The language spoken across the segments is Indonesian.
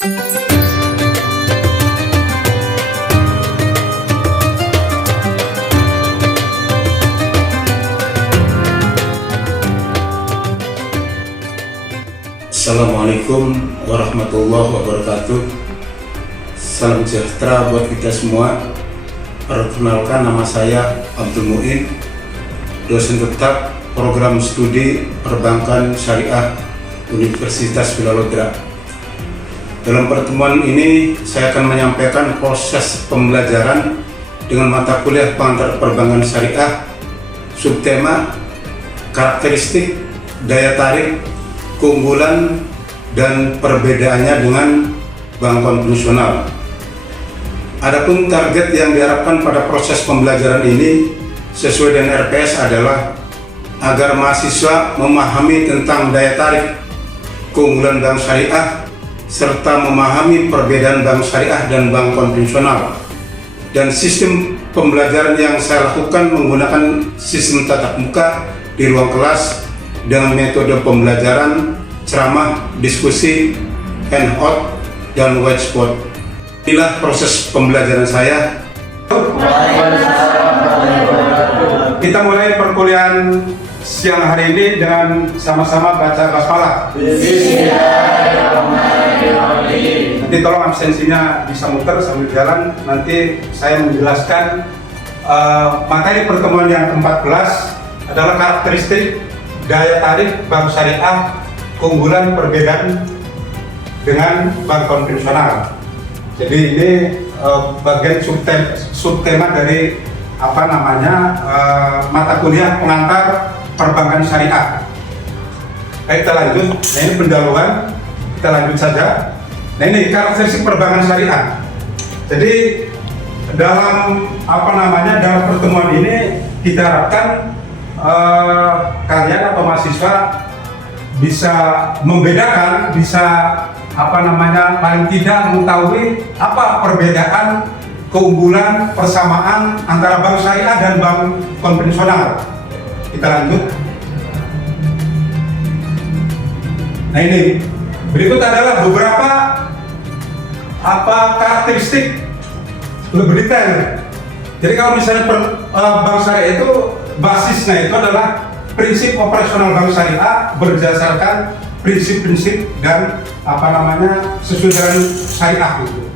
Assalamualaikum warahmatullahi wabarakatuh. Salam sejahtera buat kita semua. Perkenalkan, nama saya Abdul Muin, dosen tetap program studi perbankan syariah Universitas Wilayah. Dalam pertemuan ini saya akan menyampaikan proses pembelajaran dengan mata kuliah pengantar perbankan syariah, subtema karakteristik, daya tarik, keunggulan dan perbedaannya dengan bank konvensional. Adapun target yang diharapkan pada proses pembelajaran ini sesuai dengan RPS adalah agar mahasiswa memahami tentang daya tarik, keunggulan bank syariah, serta memahami perbedaan bank syariah dan bank konvensional. Dan sistem pembelajaran yang saya lakukan menggunakan sistem tatap muka di ruang kelas dengan metode pembelajaran ceramah, diskusi, handout, dan whiteboard. Inilah proses pembelajaran saya. Kita mulai perkuliahan siang hari ini dengan sama-sama baca basmalah. Nanti tolong absensinya bisa muter sambil jalan. Nanti saya menjelaskan materi pertemuan yang ke-14 adalah karakteristik daya tarik bank syariah, keunggulan perbedaan dengan bank konvensional. Jadi ini bagian subtema dari mata kuliah pengantar perbankan syariah. Baik, kita lanjut. Nah, ini pendahuluan, kita lanjut saja. Nah, ini karakteristik perbankan syariah. Jadi dalam dalam pertemuan ini kita harapkan kalian atau mahasiswa bisa membedakan, paling tidak mengetahui apa perbedaan, keunggulan, persamaan antara bank syariah dan bank konvensional. Kita lanjut. Nah, ini berikut adalah beberapa karakteristik lebih detail. Jadi kalau misalnya bank syariah itu basisnya itu adalah prinsip operasional bank syariah berdasarkan prinsip-prinsip dan sesuai dengan syariah itu.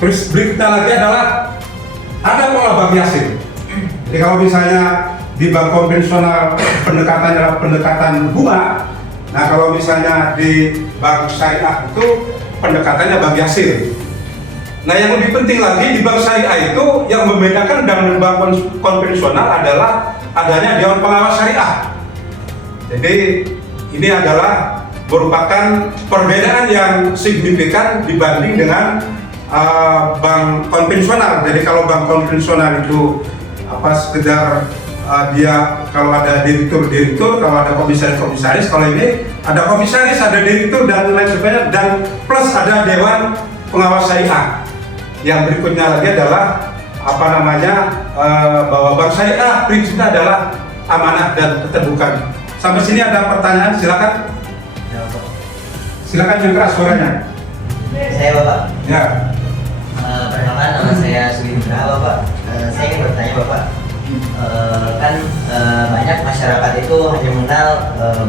Terus berikutnya lagi adalah ada pola bank yasin. Jadi kalau misalnya di bank konvensional pendekatannya adalah pendekatan bunga, nah kalau misalnya di bank syariah itu pendekatannya bank yasin. Nah, yang lebih penting lagi di bank syariah itu yang membedakan dengan bank konvensional adalah adanya Dewan Pengawas Syariah. Jadi ini adalah merupakan perbedaan yang signifikan dibanding dengan bank konvensional. Jadi kalau bank konvensional itu sekedar dia kalau ada direktur, kalau ada komisaris, kalau ini ada komisaris, ada direktur dan lain sebagainya, dan plus ada Dewan Pengawas Syariah. Yang berikutnya lagi adalah bahwa bank syariah prinsipnya adalah amanah dan keterbukaan. Sampai sini ada pertanyaan, silakan. Ya, Pak. Silakan yang keras suaranya. Saya Bapak. Ya. Perkenalkan, nama saya Suwindra Bapak. Saya ingin bertanya Bapak. Banyak masyarakat itu hanya mengenal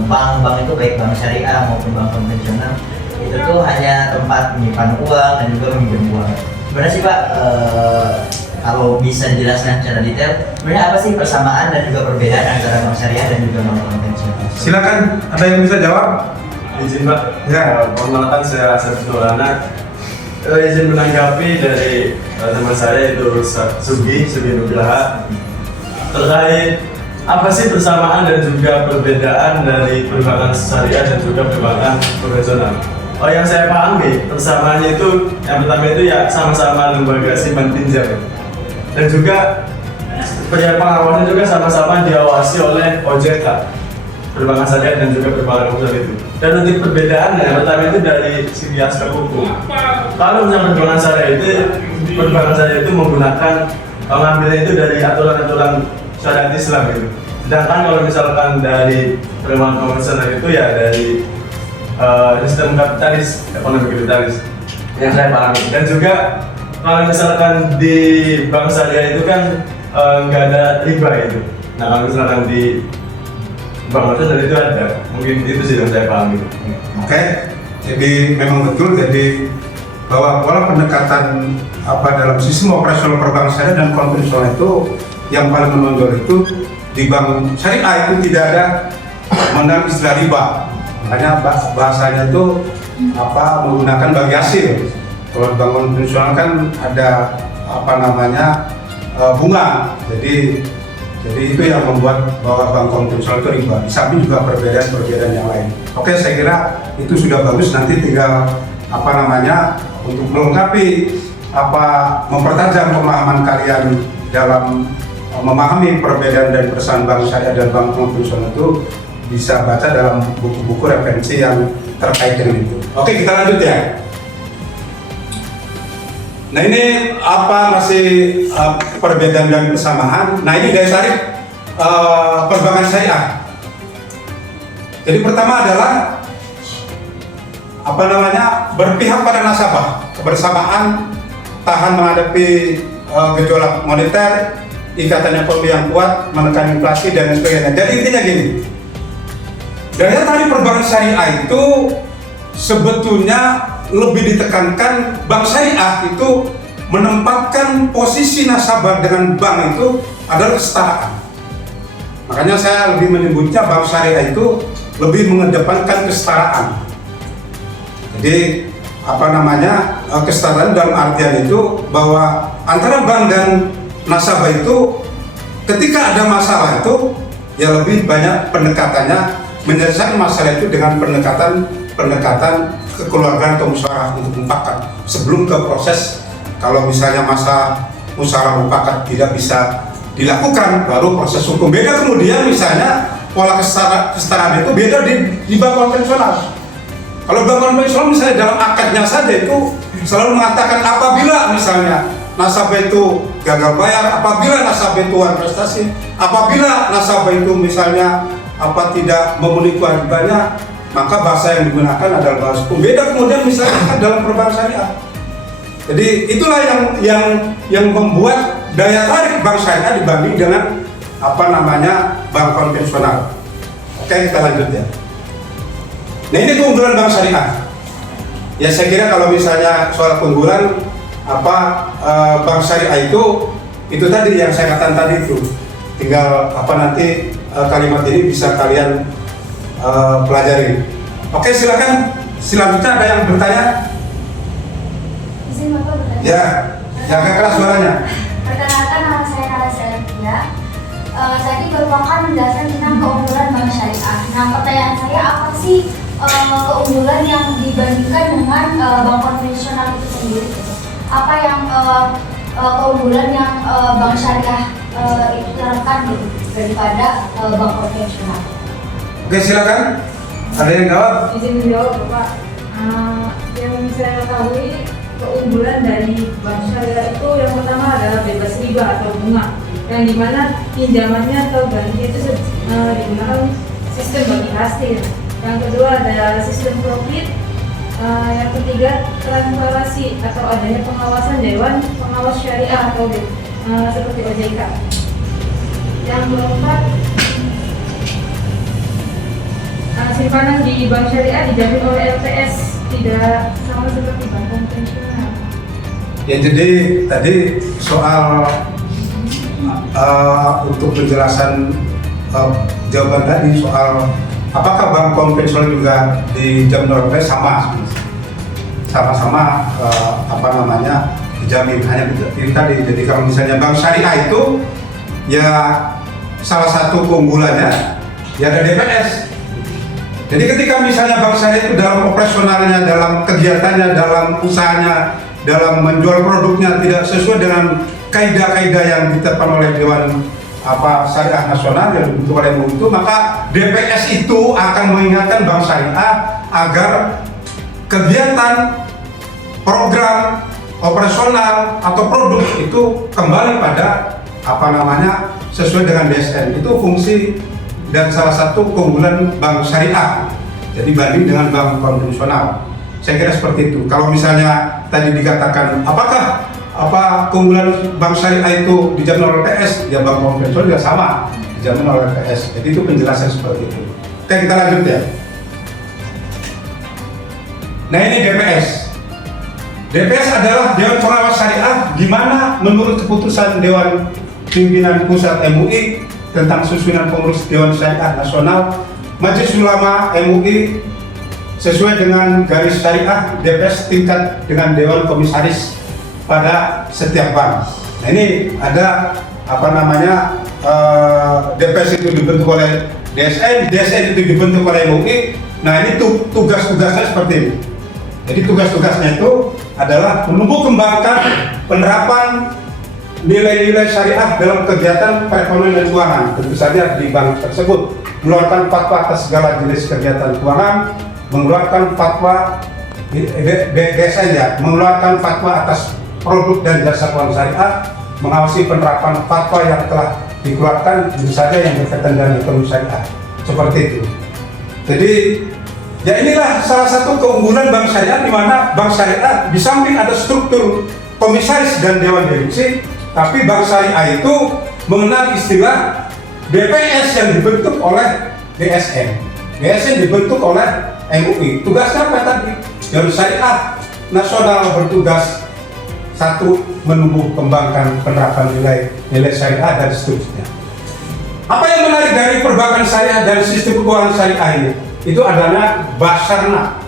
bank itu baik bank syariah maupun bank konvensional itu tuh hanya tempat menyimpan uang dan juga meminjam uang. Sebenarnya sih Pak, kalau bisa dijelaskan secara detail, sebenarnya apa sih persamaan dan juga perbedaan antara bank syariah dan juga bank konvensional? Silakan, ada yang bisa jawab? Izin Pak, perkenalkan saya Asep Nurana. Izin menanggapi dari teman saya itu Sugi Nugraha terkait apa sih persamaan dan juga perbedaan dari perbankan syariah dan juga perbankan konvensional. Yang saya pahami persamaannya itu yang pertama itu ya sama-sama lembaga simpan pinjam dan juga pengawasannya juga sama-sama diawasi oleh OJK, perbankan syariah dan juga perbankan konvensional itu. Dan untuk perbedaannya yang pertama itu dari segi aspek hukum. Kalau misalnya perbankan syariah itu menggunakan pengambilan itu dari aturan-aturan syariat Islam gitu. Sedangkan kalau misalkan dari perbankan konvensional itu ya dari sistem kapitalis, ekonomi kapitalis. yang saya pahami. Dan juga kalau misalkan di bank syariah itu kan nggak ada riba itu. Nah kalau misalkan di bank modern itu ada, mungkin itu sih yang saya pahami. Oke, jadi memang betul, jadi bahwa pola pendekatan dalam sistem operasional perbankan syariah dan konvensional itu yang paling menonjol itu di bank syariah itu tidak ada mengenal istilah riba. Makanya bahasanya itu menggunakan bagi hasil. Kalau bank konvensional kan ada bunga. Jadi itu yang membuat bahwa bank konvensional itu riba. Di samping juga perbedaan yang lain. Oke, saya kira itu sudah bagus. Nanti tinggal untuk melengkapi mempertajam pemahaman kalian dalam memahami perbedaan dan persamaan bank syariah dan bank konvensional itu bisa baca dalam buku-buku referensi yang terkait dengan itu. Oke, kita lanjut ya. Nah ini masih perbedaan dan persamaan. Nah ini daya tarik perbankan syariah. Jadi pertama adalah berpihak pada nasabah, kebersamaan, tahan menghadapi gejolak moneter, ikatan ekonomi yang kuat, menekan inflasi dan sebagainya. Jadi intinya gini, daya tarik perbankan syariah itu sebetulnya lebih ditekankan bank syariah itu menempatkan posisi nasabah dengan bank itu adalah kesetaraan. Makanya saya lebih menyebutnya bank syariah itu lebih mengedepankan kesetaraan. Jadi kesetaraan dalam artian itu bahwa antara bank dan nasabah itu ketika ada masalah itu ya lebih banyak pendekatannya menyelesaikan masalah itu dengan pendekatan kekeluargaan atau musyawarah untuk mufakat sebelum ke proses. Kalau misalnya masa musyawarah mufakat tidak bisa dilakukan, baru proses hukum. Beda kemudian misalnya pola kesetaraan itu beda di bank konvensional. Kalau bank konvensional misalnya dalam akadnya saja itu selalu mengatakan apabila misalnya nasabah itu gagal bayar, apabila nasabah itu prestasi, apabila nasabah itu misalnya tidak memenuhi kewajibannya, maka bahasa yang digunakan adalah bahasa hukum. Beda kemudian misalnya dalam perbankan syariah. Jadi itulah yang membuat daya tarik bank syariah dibanding dengan bank konvensional. Oke, kita lanjut ya. Nah ini keunggulan bank syariah. Ya saya kira kalau misalnya soal keunggulan bank syariah itu tadi yang saya katakan tadi itu. Tinggal nanti kalimat ini bisa kalian pelajari. Oke, silakan. Selanjutnya ada yang bertanya? Izin Bapak bertanya. Ya, jaga keras suaranya. Perkenalkan, nama saya Kara Selevia. Tadi Bapak kan menjelaskan tentang keunggulan bank syariah. Nah, pertanyaan saya apa sih keunggulan yang dibandingkan dengan bank konvensional itu sendiri? Apa yang keunggulan yang bank syariah itu terapkan gitu daripada bank konvensional? Oke, silakan. Ada yang jawab? Izin menjawab Bapak. Yang saya ketahui keunggulan dari bank syariah itu yang pertama adalah bebas riba atau bunga, yang dimana pinjamannya atau gajinya itu digunakan sistem bagi hasil. Yang kedua ada sistem profit. Yang ketiga transparansi atau adanya pengawasan Dewan Pengawas Syariah atau seperti OJK. Yang keempat, simpanan di bank syariah dijamin oleh LPS, tidak sama seperti bank konvensional. Ya jadi tadi soal untuk penjelasan jawaban tadi soal apakah bank konvensional juga dijamin oleh LPS sama-sama dijamin, hanya ini tadi. Jadi kalau misalnya bank syariah itu ya salah satu keunggulannya ya ada DPS. Jadi ketika misalnya bank syariah itu dalam operasionalnya, dalam kegiatannya, dalam usahanya, dalam menjual produknya tidak sesuai dengan kaidah-kaidah yang ditetapkan oleh Dewan Syariah Nasional yang dibentuk oleh MUI itu, maka DPS itu akan mengingatkan bank syariah agar kegiatan, program, operasional atau produk itu kembali pada sesuai dengan DSN. Itu fungsi dan salah satu keunggulan bank syariah. Jadi banding dengan bank konvensional. Saya kira seperti itu. Kalau misalnya tadi dikatakan apakah keunggulan bank syariah itu dijamin oleh PS, ya bank konvensional juga sama dijamin oleh PS. Jadi itu penjelasan seperti itu. Oke, kita lanjut ya. Nah, ini DPS. DPS adalah Dewan Pengawas Syariah, di mana menurut keputusan Dewan Pimpinan Pusat MUI tentang susunan pengurus Dewan Syariah Nasional, Majelis Ulama MUI sesuai dengan garis syariah DPS tingkat dengan Dewan Komisaris pada setiap bank. Nah, ini ada DPS itu dibentuk oleh DSN itu dibentuk oleh MUI. Nah, ini tugas-tugasnya seperti ini. Jadi tugas-tugasnya itu adalah menumbuh kembangkan penerapan nilai-nilai syariah dalam kegiatan perekonomian dan keuangan, tentu saja di bank tersebut, mengeluarkan fatwa atas segala jenis kegiatan keuangan, mengeluarkan fatwa BSN ya, mengeluarkan fatwa atas produk dan jasa keuangan syariah, mengawasi penerapan fatwa yang telah dikeluarkan, tentu saja yang berkaitan dengan ekonomi syariah, seperti itu. Jadi ya inilah salah satu keunggulan bank syariah, di mana bank syariah di samping ada struktur komisaris dan dewan direksi, tapi bank syariah itu mengenal istilah DPS yang dibentuk oleh DSN. DSN dibentuk oleh MUI. Tugasnya apa tadi? Dewan Syariah Nasional bertugas satu, menumbuh kembangkan penerapan nilai syariah dan seterusnya. Apa yang menarik dari perbankan syariah dan sistem keuangan syariah ini? Itu adalah Basarna.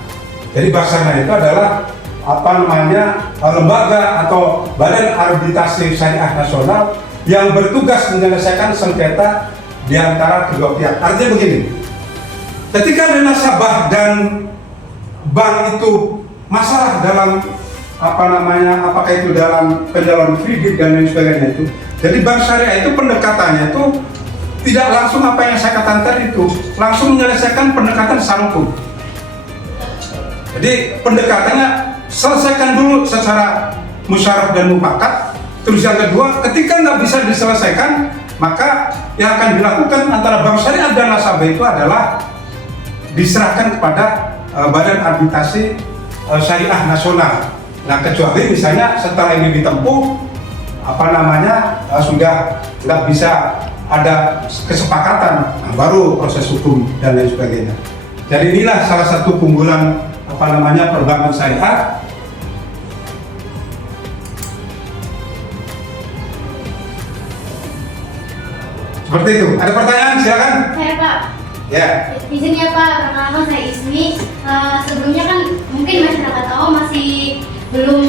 Jadi Basarna itu adalah lembaga atau Badan Arbitrase Syariah Nasional yang bertugas menyelesaikan sengketa di antara kedua pihak. Artinya begini, ketika ada nasabah dan bank itu masalah dalam apakah itu dalam penyaluran kredit dan lain sebagainya itu, jadi bank syariah itu pendekatannya itu tidak langsung apa yang saya katakan tadi itu, langsung menyelesaikan pendekatan sangkut. Jadi pendekatannya selesaikan dulu secara musyawarah dan mufakat. Terus yang kedua, ketika nggak bisa diselesaikan, maka yang akan dilakukan antara bank syariah dan nasabah itu adalah diserahkan kepada Badan Arbitrase Syariah Nasional. Nah, kecuali misalnya setelah ini ditempuh, sudah nggak bisa ada kesepakatan, nah, baru proses hukum dan lain sebagainya. Jadi inilah salah satu keunggulan perbankan syariah. Seperti itu. Ada pertanyaan? Silakan. Saya Pak. Ya. Izin ya Pak, perkenalkan saya Ismi. Sebelumnya kan mungkin masyarakat awam masih belum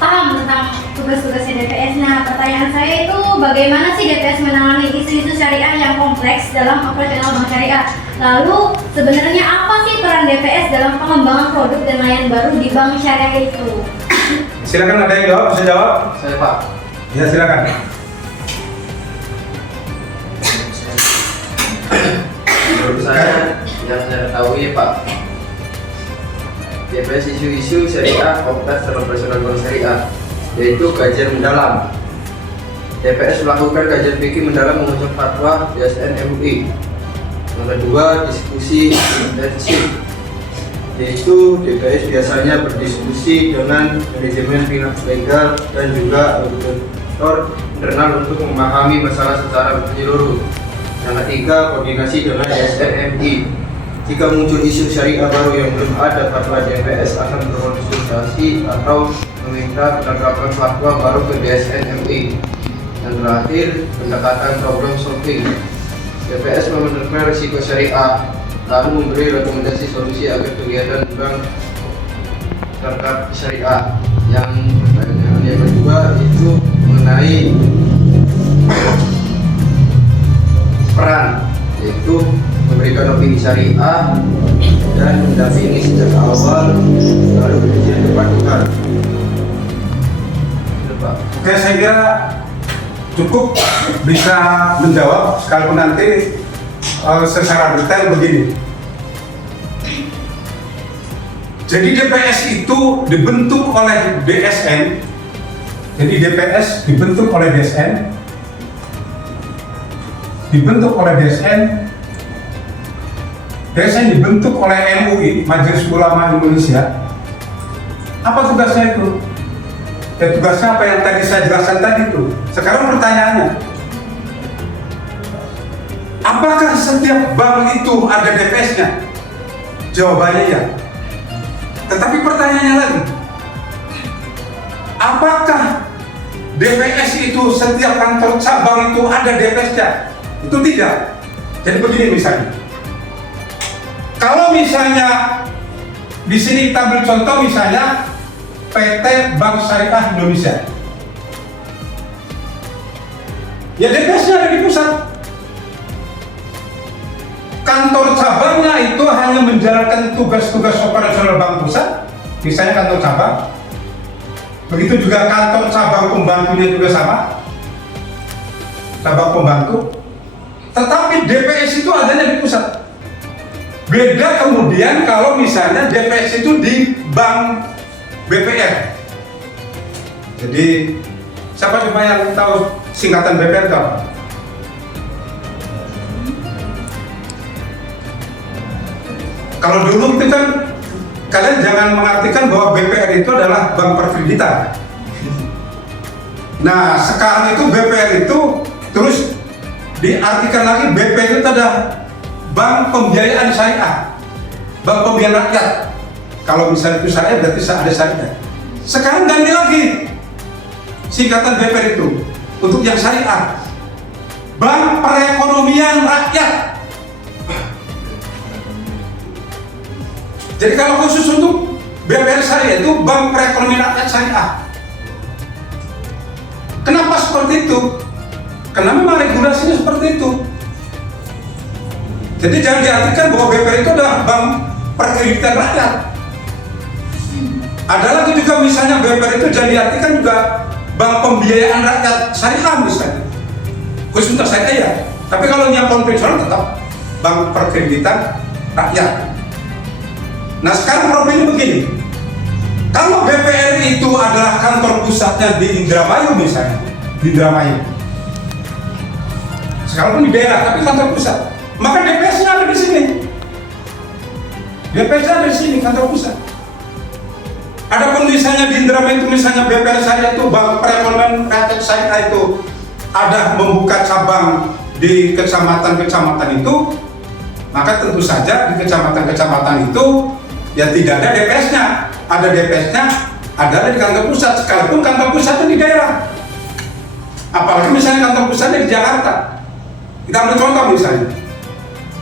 paham tentang tugas-tugasnya DPS. Nah, pertanyaan saya itu bagaimana sih DPS menangani isu-isu syariah yang kompleks dalam operasional bank syariah? Lalu sebenarnya apa sih peran DPS dalam pengembangan produk dan layanan baru di bank syariah itu? Silakan, ada yang jawab? Bisa jawab? Saya Pak. Ya, silakan. Menurut saya, yang saya ketahui Pak, DPS isu-isu syariah kompleks dalam operasional bank syariah, yaitu kajian mendalam. DPS melakukan kajian fikih mendalam mengucap fatwa DSN MUI. Yang kedua, diskusi intensif, yaitu DPS biasanya berdiskusi dengan manajemen pihak legal dan juga auditor internal untuk memahami masalah secara menyeluruh. Yang ketiga, koordinasi dengan DSN MUI. Jika muncul isu syariah baru yang belum ada fatwa, DPS akan berkonsultasi atau meminta penerapan fatwa baru ke DSN MUI. Yang terakhir, pendekatan problem solving. DPS membenarkan risiko syariah, lalu memberi rekomendasi solusi agar kegiatan bank terkait syariah. Yang kedua itu mengenai peran, yaitu memberikan opini syariah dan mendampingi sejak awal, lalu berizin kepatuhan. Oke, saya kira cukup bisa menjawab, sekalipun nanti secara detail begini. Jadi DPS itu dibentuk oleh DSN. Jadi DPS dibentuk oleh DSN. DSN dibentuk oleh MUI, Majelis Ulama Indonesia. Apa tugasnya itu? Ya tugasnya apa yang tadi saya jelaskan tadi itu. Sekarang pertanyaannya, apakah setiap bank itu ada DPS-nya? Jawabannya ya. Tetapi pertanyaannya lagi, apakah DPS itu setiap kantor cabang itu ada DPS-nya? Itu tidak. Jadi begini misalnya, kalau misalnya di sini kita ambil contoh misalnya PT Bank Syariah Indonesia, ya DPS-nya ada di pusat. Kantor cabangnya itu hanya menjalankan tugas-tugas operasional bank pusat, misalnya kantor cabang. Begitu juga kantor cabang pembantunya juga sama, cabang pembantu. Tetapi DPS itu adanya di pusat. Beda kemudian kalau misalnya DPS itu di bank BPR. Jadi siapa coba yang tahu singkatan BPR itu apa? Kalau dulu itu kan kalian jangan mengartikan bahwa BPR itu adalah bank perkreditan. Nah sekarang itu BPR itu terus diartikan lagi, BPR itu adalah bank pembiayaan syariah, bank pembiayaan rakyat. Kalau misalnya itu syariah berarti ada syariah. Sekarang ganti lagi singkatan BPR itu untuk yang syariah, bank perekonomian rakyat. Jadi kalau khusus untuk BPR syariah itu bank perekonomian rakyat syariah. Kenapa seperti itu? Karena memang regulasinya seperti itu. Jadi jangan diartikan bahwa BPR itu adalah bank perkreditan rakyat. Ada lagi juga misalnya BPR itu jangan diartikan juga bank pembiayaan rakyat syariah misalnya. Khusus untuk syariah ya. Tapi kalau yang konvensional tetap bank perkreditan rakyat. Nah sekarang problemnya begini, kalau BPR itu adalah kantor pusatnya di Indramayu misalnya, di Indramayu, sekalipun di daerah tapi kantor pusat, maka DPS-nya ada di sini. DPS-nya ada di sini, kantor pusat. Adapun misalnya di Indramayu itu misalnya BPR saya itu bank perekonomian rakyat saya itu ada membuka cabang di kecamatan-kecamatan itu, maka tentu saja di kecamatan-kecamatan itu ya tidak ada DPS-nya, ada DPS-nya adalah di kantor pusat, sekalipun kantor pusatnya di daerah. Apalagi misalnya kantor pusatnya di Jakarta. Kita ambil contoh misalnya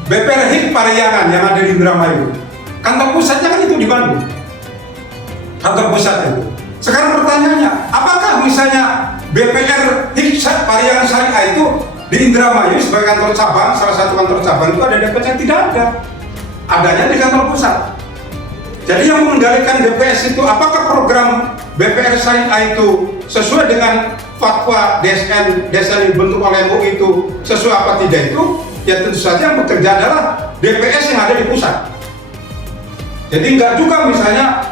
BPR HIK Pariangan yang ada di Indramayu, kantor pusatnya kan itu di Bandung, kantor pusat itu. Sekarang pertanyaannya, apakah misalnya BPR HIK Pariangan Syariah itu di Indramayu sebagai kantor cabang, salah satu kantor cabang itu ada DPS? Tidak ada, adanya di kantor pusat. Jadi yang mengendalikan DPS itu, apakah program BPR Syariah itu sesuai dengan fatwa DSN yang dibentuk oleh MUI itu sesuai apa tidak itu, ya tentu saja yang bekerja adalah DPS yang ada di pusat. Jadi enggak juga misalnya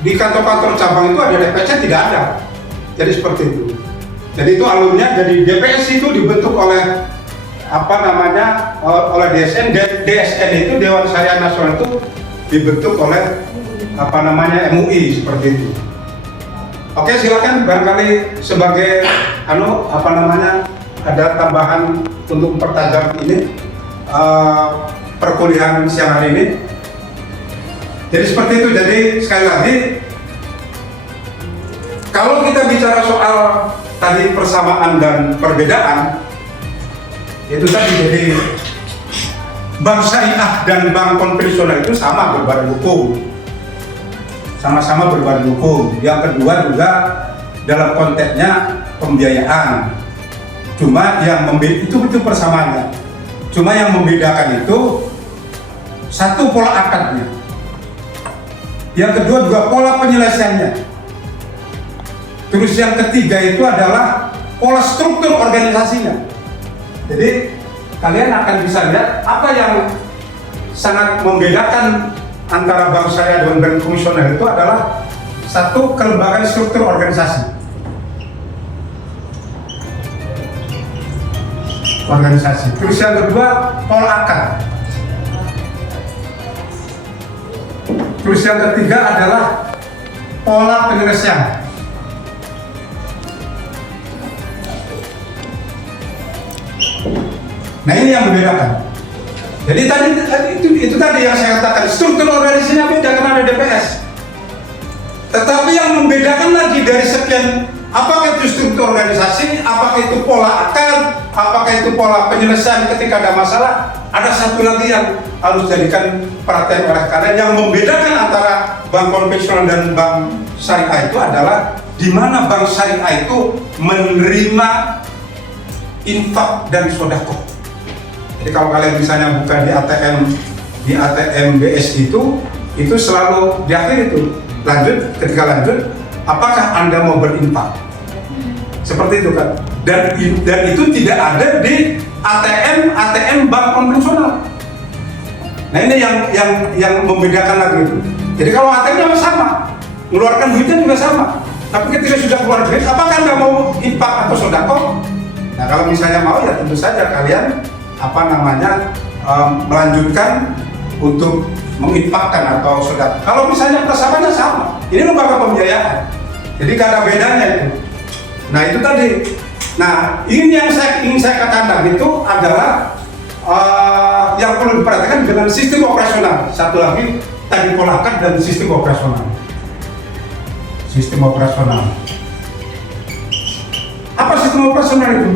di kantor-kantor cabang itu ada DPS-nya, tidak ada. Jadi seperti itu. Jadi itu alurnya, jadi DPS itu dibentuk oleh oleh DSN. DSN itu Dewan Syariah Nasional itu dibentuk oleh MUI seperti itu. Oke, silakan barangkali sebagai ada tambahan untuk mempertajam ini perkuliahan siang hari ini. Jadi seperti itu. Jadi sekali lagi, kalau kita bicara soal tadi persamaan dan perbedaan, itu tadi jadi bank syariah dan bank konvensional itu sama berbadan hukum, sama-sama berbadan hukum. Yang kedua juga dalam konteksnya pembiayaan. Cuma yang itu persamaannya. Cuma yang membedakan itu satu pola akadnya. Yang kedua juga pola penyelesaiannya. Terus yang ketiga itu adalah pola struktur organisasinya. Jadi kalian akan bisa lihat apa yang sangat membedakan antara bank syariah dan bank konvensional itu adalah satu, kelembagaan struktur organisasi. Terus yang kedua pola akad. Terus yang ketiga adalah pola penyelesaian. Nah ini yang membedakan. Jadi itu tadi yang saya katakan, struktur organisasinya beda karena ada DPS. Tetapi yang membedakan lagi dari sekian, apakah itu struktur organisasi, apakah itu pola akal, apakah itu pola penyelesaian ketika ada masalah, ada satu lagi yang harus jadikan perhatian oleh kalian. Yang membedakan antara bank konvensional dan bank syariah itu adalah di mana bank syariah itu menerima infak dan sodako. Jadi kalau kalian misalnya buka di ATM BS itu selalu di akhir itu ketika lanjut, apakah Anda mau berinfak? Seperti itu kan. Dan itu tidak ada di ATM bank konvensional. Nah ini yang membedakan lagi itu. Jadi kalau ATM-nya sama, mengeluarkan duitnya juga sama. Tapi ketika sudah keluar duit, apakah Anda mau infak atau sodako? Nah kalau misalnya mau ya tentu saja kalian melanjutkan untuk menginfakkan atau sodako. Kalau misalnya persamaan sama, ini lembaga pembiayaan. Jadi gak ada bedanya itu. Nah itu tadi. Nah ini yang ingin saya katakan itu adalah yang perlu diperhatikan dengan sistem operasional. Satu lagi tadi pola akad dan sistem operasional. Sistem operasional. Apa sistem operasional itu?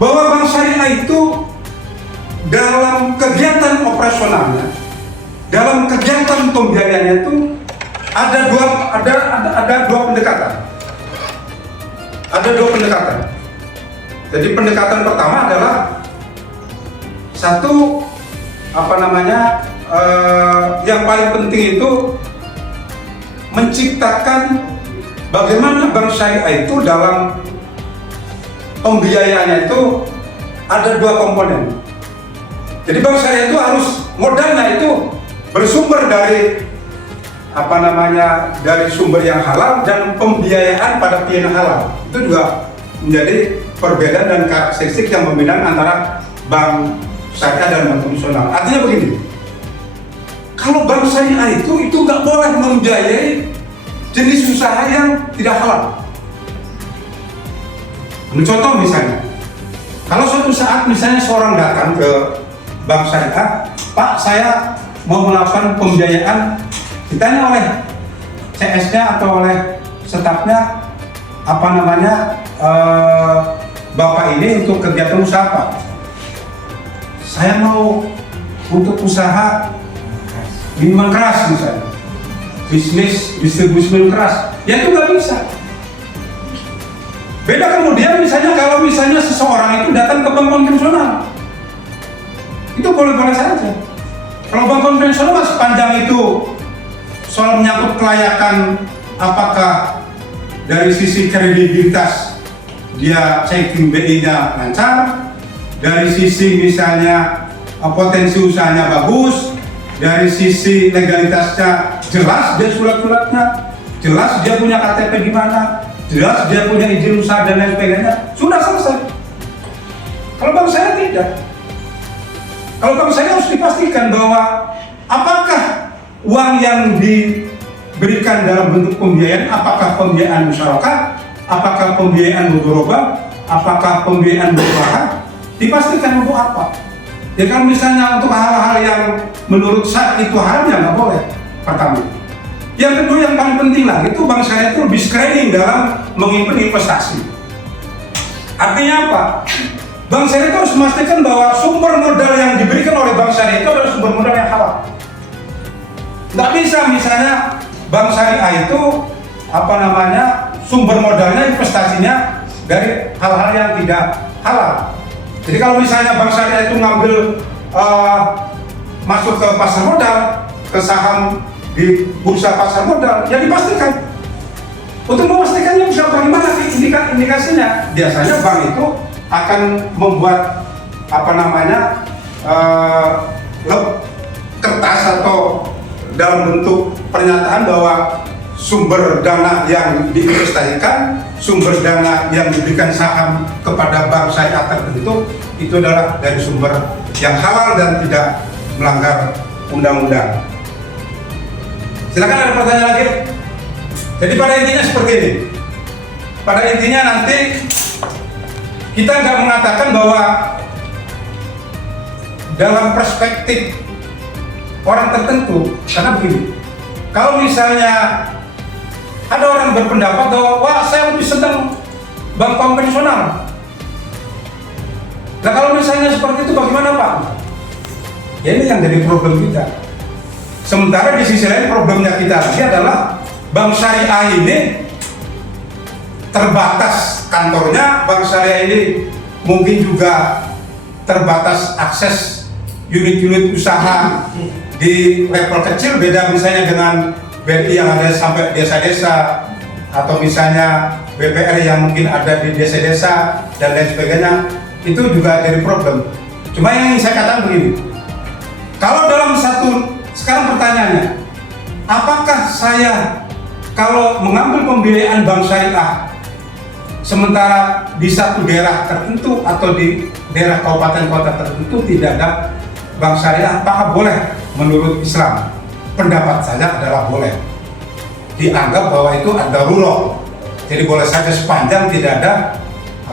Bahwa bank syariah itu dalam kegiatan operasionalnya, dalam kegiatan pembiayaannya itu ada dua pendekatan. Ada dua pendekatan. Jadi pendekatan pertama adalah satu yang paling penting itu menciptakan bagaimana bank syariah itu dalam pembiayaannya itu ada dua komponen. Jadi bank syariah itu harus modalnya itu bersumber dari dari sumber yang halal dan pembiayaan pada pihak yang halal. Itu juga menjadi perbedaan dan karakteristik yang membedakan antara bank syariah dan bank konvensional. Artinya begini, kalau bank syariah itu nggak boleh membiayai jenis usaha yang tidak halal. Contoh misalnya, kalau suatu saat misalnya seorang datang ke bank syariah, Pak saya mau melakukan pembiayaan, ditanya oleh CS-nya atau oleh stafnya, Bapak ini untuk kegiatan usaha Pak? Saya mau untuk usaha minuman keras misalnya, bisnis distribusi minuman keras, ya itu nggak bisa. Beda kemudian misalnya kalau misalnya seseorang itu datang ke bank konvensional, itu boleh-boleh saja. Kalau bank konvensional sepanjang itu soal menyangkut kelayakan, apakah dari sisi kredibilitas dia checking BI-nya lancar, dari sisi misalnya potensi usahanya bagus, dari sisi legalitasnya jelas dia surat-suratnya, jelas dia punya KTP di mana, jelas dia punya izin usaha dan lain sebagainya, sudah selesai. Kalau bank saya tidak. Kalau bank saya harus dipastikan bahwa apakah uang yang diberikan dalam bentuk pembiayaan, apakah pembiayaan musyarakah, apakah pembiayaan mudharabah, apakah pembiayaan mubahah, dipastikan untuk apa. Ya kalau misalnya untuk hal-hal yang menurut saya itu haramnya nggak boleh. Pertama. Yang kedua yang paling penting lagi itu bank syariah itu lebih screening dalam mengimpin investasi. Artinya apa? Bank syariah itu harus memastikan bahwa sumber modal yang diberikan oleh bank syariah itu adalah sumber modal yang halal. Nggak bisa misalnya bank syariah itu sumber modalnya investasinya dari hal-hal yang tidak halal. Jadi kalau misalnya bank syariah itu ngambil masuk ke pasar modal, ke saham di bursa pasar modal, ya dipastikan. Untuk memastikannya bisa bagaimana indikasinya? Biasanya bank itu akan membuat kertas atau dalam bentuk pernyataan bahwa sumber dana yang diinvestasikan, sumber dana yang diberikan saham kepada bank syariah tertentu itu adalah dari sumber yang halal dan tidak melanggar undang-undang. Silakan ada pertanyaan lagi. Jadi pada intinya seperti ini. Pada intinya nanti kita nggak mengatakan bahwa dalam perspektif orang tertentu, karena begini, kalau misalnya ada orang berpendapat bahwa wah saya lebih senang bank konvensional. Nah kalau misalnya seperti itu bagaimana Pak? Ya ini yang jadi problem kita. Sementara di sisi lain problemnya kita ini adalah bank syariah ini terbatas kantornya, bank syariah ini mungkin juga terbatas akses unit-unit usaha di level kecil, beda misalnya dengan BRI yang ada sampai desa-desa, atau misalnya BPR yang mungkin ada di desa-desa dan lain sebagainya. Itu juga jadi problem. Cuma yang ingin saya katakan begini, kalau dalam sekarang pertanyaannya, apakah saya kalau mengambil pembiayaan bank syariah sementara di satu daerah tertentu atau di daerah kabupaten kota tertentu tidak ada bank syariah, apakah boleh? Menurut Islam, pendapat saya adalah boleh. Dianggap bahwa itu ad-darurah. Jadi boleh saja sepanjang tidak ada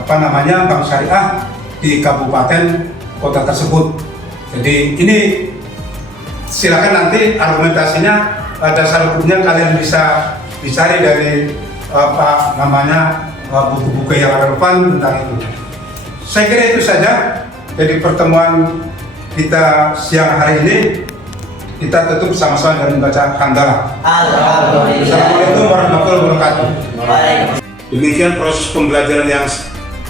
bank syariah di kabupaten kota tersebut. Jadi ini silakan nanti argumentasinya, dasar hukumnya kalian bisa dicari dari buku-buku yang relevan tentang itu. Saya kira itu saja. Jadi pertemuan kita siang hari ini kita tutup sama-sama dengan membaca hamdalah. Assalamualaikum warahmatullahi wabarakatuh. Demikian proses pembelajaran yang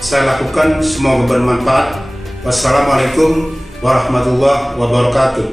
saya lakukan, semoga bermanfaat. Wassalamualaikum warahmatullahi wabarakatuh.